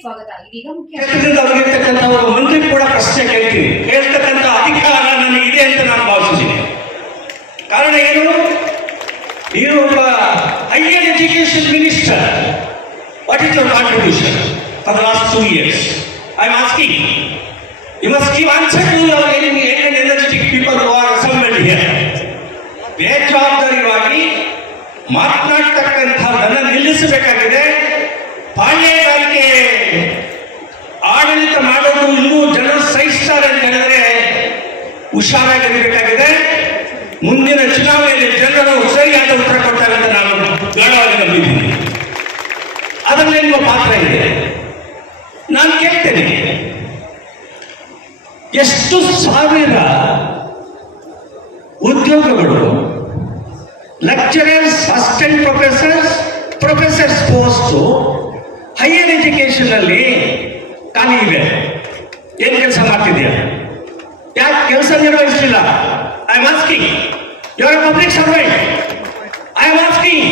ಇದೀಗ ಮುಖ್ಯ ಕ್ಷೇತ್ರದಿಂದ ಅವರಿರ್ತಕ್ಕಂಥ ಒಬ್ಬ ಮಂತ್ರಿ ಕೂಡ ಪ್ರಶ್ನೆ ಕೇಳ್ತೀನಿ. ಕೇಳ್ತಕ್ಕಂಥ ಅಧಿಕಾರ ನನಗಿದೆ ಅಂತ ನಾನು ಭಾವಿಸಿದ್ದೀನಿ ಕಾರಣ ಏನು? ನೀವು ಒಬ್ಬ higher education minister what is your contribution for the last two years I am asking you must give answer to our energetic people who are assembled here ಬೇಜವಾಬ್ದಾರಿಯಾಗಿ ಮಾತನಾಡ್ತಕ್ಕಂಥದ್ದನ್ನ ಹುಷಾರಾಗಿರಬೇಕಾಗಿದೆ ಮುಂದಿನ ಚುನಾವಣೆಯಲ್ಲಿ ಜನರು ಸರಿಯಾದ ಉತ್ತರ ಕೊಡ್ತಾರೆ ಅಂತ ನಾನು ಗಾಢವಾಗಿ ನಂಬಿದ್ದೀನಿ. ಅದರಲ್ಲಿ ನಿಮ್ಮ ಪಾತ್ರ ಇದೆ. ನಾನು ಕೇಳ್ತೇನೆ. ಎಷ್ಟು ಸಾವಿರ ಉದ್ಯೋಗಗಳು lecturers assistant professors professors post higher education ಅಲ್ಲಿ ಖಾಲಿ ಇವೆ. ಏನ್ ಕೆಲಸ ಮಾಡ್ತಿದ್ಯಾ ಯಾಕೆ ಕೆಲಸ ನಿರ್ವಹಿಸಲಿಲ್ಲ I am asking you are public servant I am asking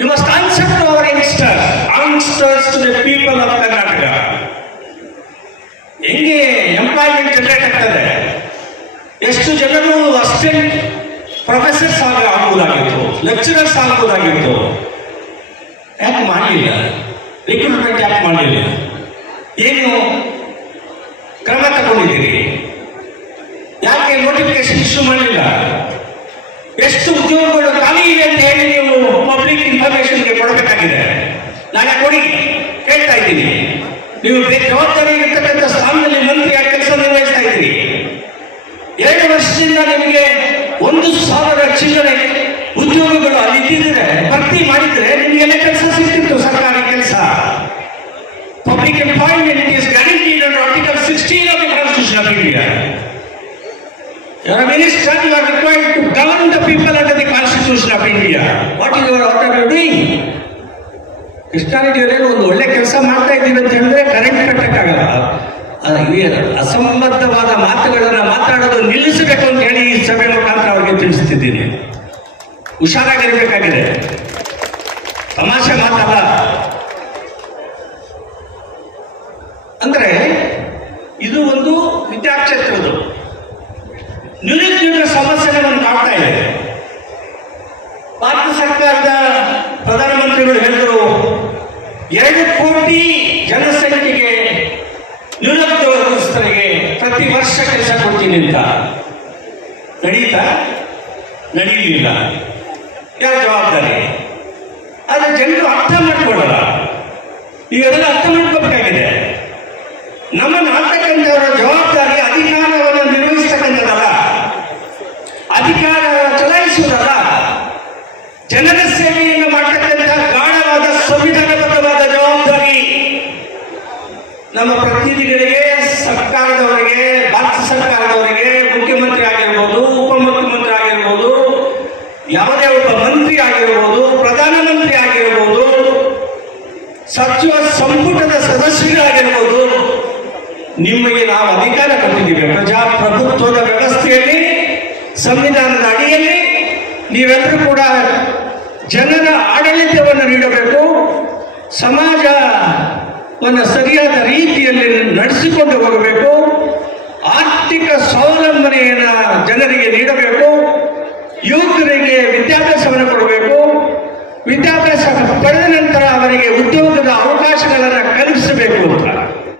you must answer to our youngster youngsters to the people of Karnataka ಹೆಂಗೆ ಎಂಪ್ಲಾಯ್ಮೆಂಟ್ ಜನರೇಟ್ ಆಗ್ತದೆ? ಎಷ್ಟು ಜನರು ಅಸ್ಟೆಂಟ್ ಪ್ರೊಫೆಸರ್ಸ್ ಆಗ ಆಗುವುದಾಗಿತ್ತು ಲೆಕ್ಚರರ್ಸ್ ಆಗುವುದಾಗಿತ್ತು ಯಾಕೆ ಮಾಡಲಿಲ್ಲ? ರಿಕ್ರೂಟ್ಮೆಂಟ್ ಯಾಕೆ ಮಾಡಲಿಲ್ಲ? ಏನು ಕ್ರಮ ತಗೊಂಡಿದ್ದೀರಿ? ಯಾಕೆ ನೋಟಿಫಿಕೇಶನ್ ಇಶ್ಯೂ ಮಾಡಲಿಲ್ಲ ಎಷ್ಟು ಉದ್ಯೋಗಗಳು ಖಾಲಿ ಇದೆ ಅಂತ ಹೇಳಿ ನೀವು ಪಬ್ಲಿಕ್ ಇನ್ಫಾರ್ಮೇಶನ್ಗೆ ಕೊಡಬೇಕಾಗಿದೆ. ನಾನು ಕೊಡಿ, ಕೇಳ್ತಾ ಇದ್ದೀನಿ. ನೀವು ಜವಾಬ್ದಾರಿ ಇರ್ತಕ್ಕಂಥ ಸ್ಥಾನದಲ್ಲಿ ಆ ಕೆಲಸ ನಿರ್ವಹಿಸ್ತಾ ಇದ್ದೀರಿ ಎರಡು ವರ್ಷದಿಂದ ನಿಮಗೆ ಒಂದು ಸಾವಿರ ಚಿಲ್ಲರೆ ಉದ್ಯೋಗಗಳು ಅಲ್ಲಿ ಇದ್ದಿದ್ರೆ, ಭರ್ತಿ ಮಾಡಿದ್ರೆ ನಿಮಗೆಲ್ಲ ಕೆಲಸ ಸಿಗ್ತಿತ್ತು, ಸರ್ಕಾರಿ ಕೆಲಸ. Public employment is guaranteed article sixteen of the constitution of India You're a minister, you are required to govern the people under the constitution of India. What is your, what you doing? ಅವರೇನು ಒಂದು ಒಳ್ಳೆ ಕೆಲಸ ಮಾಡ್ತಾ ಇದ್ದೀವಿ ಅಂತ ಹೇಳಿದ್ರೆ current ಕಟ್ಟಕ್ಕಾಗಲ್ಲ ಅಸಂಬದ್ಧವಾದ ಮಾತುಗಳನ್ನು ಮಾತಾಡೋದು ನಿಲ್ಲಿಸಬೇಕು ಅಂತ ಹೇಳಿ ಈ ಸಭೆ ಮುಖಾಂತರ ಅವರಿಗೆ ತಿಳಿಸ್ತಿದ್ದೀನಿ ಹುಷಾರಾಗಿರ್ಬೇಕಾಗಿದೆ ನಿರುದ್ಯೋಗ ಸಮಸ್ಯೆ ಕಾಣ್ತಾ ಇದೆ. ಭಾರತ ಸರ್ಕಾರದ ಪ್ರಧಾನಮಂತ್ರಿಗಳು ಹೇಳಿದರು, ಎರಡು ಕೋಟಿ ಜನಸಂಖ್ಯೆಗೆ ನಿರುದ್ಯೋಗಸ್ಥರಿಗೆ ಪ್ರತಿ ವರ್ಷ ಕೆಲಸ ಕೊಡ್ತೀನಿ ಅಂತ. ನಡೀತಾ? ನಡೀಲಿಲ್ಲ. ಯಾರ ಜವಾಬ್ದಾರಿ? ಆದರೆ ಜನರು ಅರ್ಥ ಮಾಡ್ಕೊಳ್ಳಲ್ಲ. ಅದನ್ನು ಅರ್ಥ ಮಾಡ್ಕೋಬೇಕಾಗಿದೆ. ನಮ್ಮನ್ನು ಆಳ್ತಕ್ಕಂಥವರ ನಮ್ಮ ಪ್ರತಿನಿಧಿಗಳಿಗೆ ಸರ್ಕಾರದವರಿಗೆ ಭಾರತ ಸರ್ಕಾರದವರಿಗೆ, ಮುಖ್ಯಮಂತ್ರಿ ಆಗಿರ್ಬೋದು, ಉಪಮುಖ್ಯಮಂತ್ರಿ ಆಗಿರ್ಬೋದು, ಯಾವುದೇ ಒಬ್ಬ ಮಂತ್ರಿ ಆಗಿರ್ಬೋದು ಪ್ರಧಾನಮಂತ್ರಿ ಆಗಿರ್ಬೋದು, ಸಚಿವ ಸಂಪುಟದ ಸದಸ್ಯರಾಗಿರ್ಬೋದು, ನಿಮಗೆ ನಾವು ಅಧಿಕಾರ ಕೊಟ್ಟಿದ್ದೀವಿ. ಪ್ರಜಾಪ್ರಭುತ್ವದ ವ್ಯವಸ್ಥೆಯಲ್ಲಿ, ಸಂವಿಧಾನದ ಅಡಿಯಲ್ಲಿ, ನೀವೆಲ್ಲರೂ ಕೂಡ ಜನರ ಆಡಳಿತವನ್ನು ನೀಡಬೇಕು. ಸಮಾಜವನ್ನು ಸರಿಯಾದ ರೀತಿಯಲ್ಲಿ ನಡೆಸಿಕೊಂಡು ಹೋಗಬೇಕು. ಆರ್ಥಿಕ ಸ್ವಾವಲಂಬನೆಯನ್ನು ಜನರಿಗೆ ನೀಡಬೇಕು. ಯುವಕರಿಗೆ ವಿದ್ಯಾಭ್ಯಾಸವನ್ನು ಕೊಡಬೇಕು. ವಿದ್ಯಾಭ್ಯಾಸ ಪಡೆದ ನಂತರ ಅವರಿಗೆ ಉದ್ಯೋಗದ ಅವಕಾಶಗಳನ್ನು ಕಲ್ಪಿಸಬೇಕು.